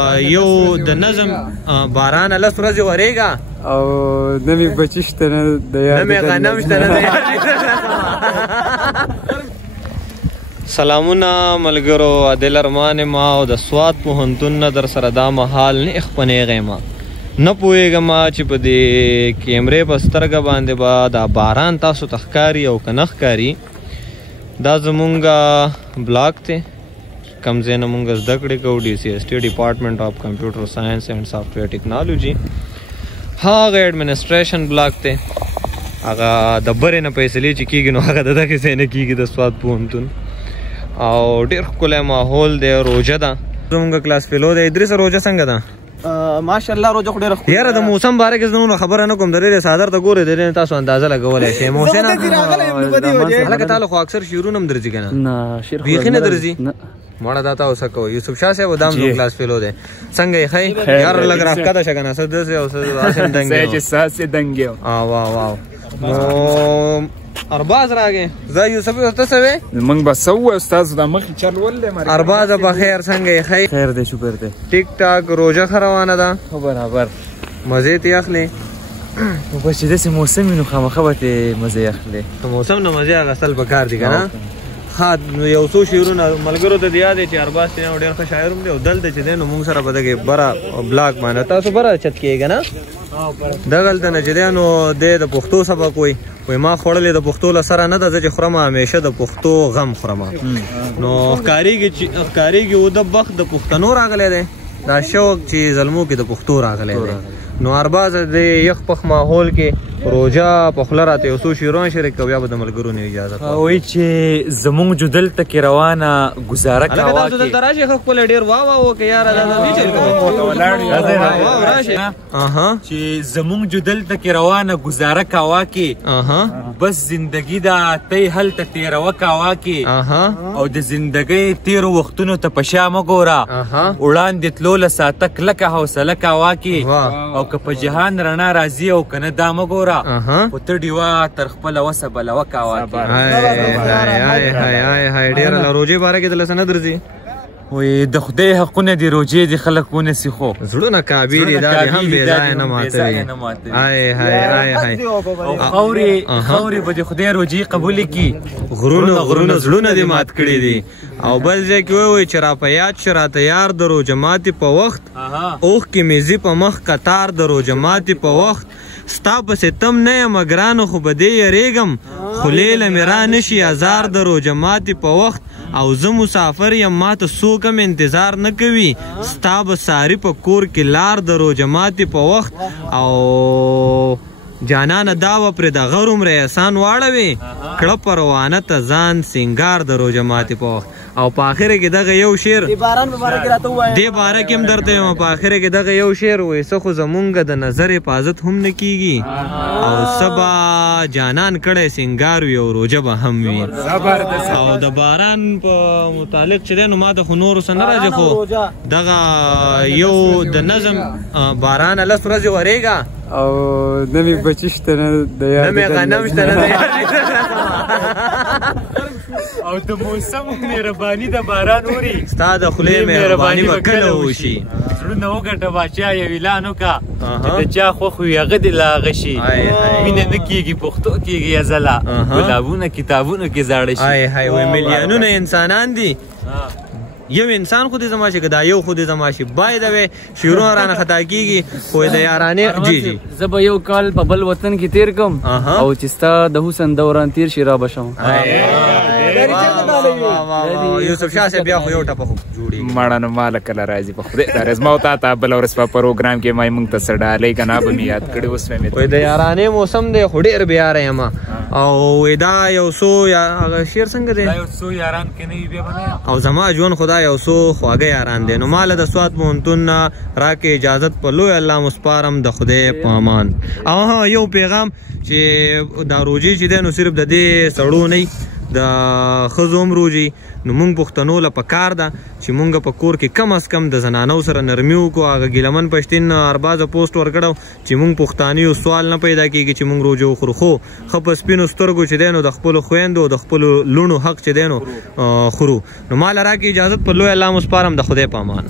یو د نظم باران لس ورځې ورېږه او نه مې بچي شته نه د یار نه مې غنم شته نه د یار سلامونه ملګرو، عادل ارمان ما او د سوات پوهنتون نه در سره دا مهال نه اخپنېږی ما نه پوهېږم چې په دې کیمرې په سترګه باندې به دا باران تاسو ته ښکاري او که نه ښکاري. دا زمونږ بلاک دی کم ځای نه مونږ زده کړې کوو، DCST ډپارټمنټ آف کمپیوټر ساینس اینډ سافټویر ټیکنالوجي. هغه ایډمنسټریشن بلاک دی، هغه د برې نه فیصلې چې کېږي نو هغه د دغې ځای نه کېږي د سوات پوهنتون. او ډېر ښکلی ماحول دی. روژه ده زمونږ کلاس فیلو دی. ادریس روژه څنګه ده؟ ماشاءالله روژه خو ډېره ښکلې یاره د موسم باره کې زه نور خبره نه کوم، د ډېرې څادر ته ګورې د ډېرې تاسو اندازه لګولی شئ. محسن هلکه تا له خو اکثر شعرونه هم درځي که نه؟ بیخي نه درځي مړه دا تاسو کوئ. یوسف شاه صاحب دا هم زموږ کلاس فیلو دی. څنګه یې ښه یاره لږ راښکته شه که نه څه داسې او څه هسې دنګ یم. واو واو نو ارباز راغی زه یوسف ته څه وې موږ به څه ووایو ستاسو دا مخکې چل ولې اربازه بخیر څنګه یې ښه خیر دی شکر دی ټیک ټاک روژه ښه روانه ده برابر مزې ترې اخلې بس چې داسې موسم وي نو خامخا به ترې مزې اخلې موسم نه مزې اخیستل پکار دي که نه ها یو څو شعرونه ملګرو ته د یاد دی چې ارباز دی ډېر ښه شاعر هم دی او دلته چې دی نو موږ سره به دغې بره بلاک باندې تاسو بره چت کېږه نه دغلته نه چې دی نو دی د پښتو سبق وایي ما خوړلې د پښتو له سره نه ده زه چې خورم همیشه د پښتو غم خورم نو ښکارېږي او د بخت د پښتنو راغلی دی دا شوق چې زلمو کې د پښتو راغلی دی. نو ارباز د یخ پخ ماحول کې روژه په خوله راته یو څو شعرونه شریک کوو بیا به د ملګرو نه اجازه وایي چې زمونږ جو دلته کې روانه ګزاره کوه تاسو دلته راشئ ښه ښکلی ډېر واه وکړه یاره چې زمونږ جو دلته کې روانه ګزاره کوه کې بس زندګي ده تی هلته تېروه کوه کې او د زندګۍ تېرو وختونو ته په شا مه ګوره وړاندې تلو له ساته کلکه حوصله کوه کې او که په جهان رڼا راځي او که نه دا مه ګوره خو ته ډېوه تر خپله وسه بلوه کوه کې ډېره له روژې باره کې دله څه نه درځي وایي د خدای حقونه دي روژې دي خلک ونیسي خو زړونه کعبې دي دا دې هم بې ځایه نه ماتوي خاورې به د خدای روژې قبولې کړي غرونه زړونه دې مات کړي دي. او بل ځای کې ووایي چې را په یاد شه راته یار د روژه ماتې په وخت اوښ کې مې ځي په مخ قطار د روژه ماتې په وخت ستا پسې تم نه یم ګرانو خو به دې یریږم خولې له مې را نشي ازار د روژه ماتې په وخت او زه مسافر یم ماته څوک هم انتظار نه کوي ستا به ساري په کور کې لار د روژه ماتې په وخت او جانانه دا به پرې د غر عمره احسان واړوي کړه پروانه ته ځان سینګار د روژه ماتې په وخت. او په آخره کې دغه یو شعر دې باره کې هم درته یم په آخره کې دغه یو شعر وایي څه خو زمونږ د نظر حفاظت هم نه کېږي او څه به جانان کړی سینګار وي او روژه به هم وي. او د باران په متعلق چې دی نو ما د خو نورو څه نه راځي خو دغه یو د نظم باران لس ورځې ورېږه او نه مې بچي شته نه د یار نه مې غنم شته نه د یار او د موسم مهرباني د باران اوري ستا د خولې مهرباني به کله وشي زړونه وګټه باچا یو اعلان وکړه چې د چا خوښ وي هغه دې له هغه شي مینه نه کېږي پښتو کېږي ازله ګلابونه کتابونو کې زاړه شي وایي میلیونونه انسانان دي یو انسان خو دې زما شي که دا یو خو دې زما شي باید وې شعرونه رانه خطا کېږي خو د یارانې جی زه به یو کال په بل وطن کې تېر کړم او چې ستا د حسن دوران تېر شي را به شم. یوسف شاه صاحب بیا خو یو ټپه خو جوړېږي مړه نو ماله کله راځي په خدای داره زما او تا ته بله ورځ په پروګرام کې ما موږ ته څه ډالۍ که نه به مې یاد کړي اوس مې وایي د یارانې موسم دی خو ډېر بېیاره یم او وایي دا یو څو هغه شعر څنګه دی دا یو څو یاران کې نه وي بیا به نه او زما ژوند خدا یو څو خواږه یاران دی. نو ماله د سوات پوهنتون نه راکې اجازت په لوی الله مسپارم د خدای په امان. او یو پیغام چې دا روژې چې دی نو صرف د دې سړو نه د ښځو هم روژې نو مونږ پښتنو له پکار ده چې مونږ په کور کې کم از کم د زنانو سره نرمي وکړو. هغه ګیلمن پښتین اربازه پوسټ ورکړو چې مونږ پښتانه یو سوال نه پیدا کېږي چې مونږ روژه وخورو خو ښه په سپینو سترګو چې دی نو د خپلو خویندو د خپلو لوڼو حق چې دی نو خورو. نو ما له راکړې اجازت په لوی الله مو سپارم د خدای په امان.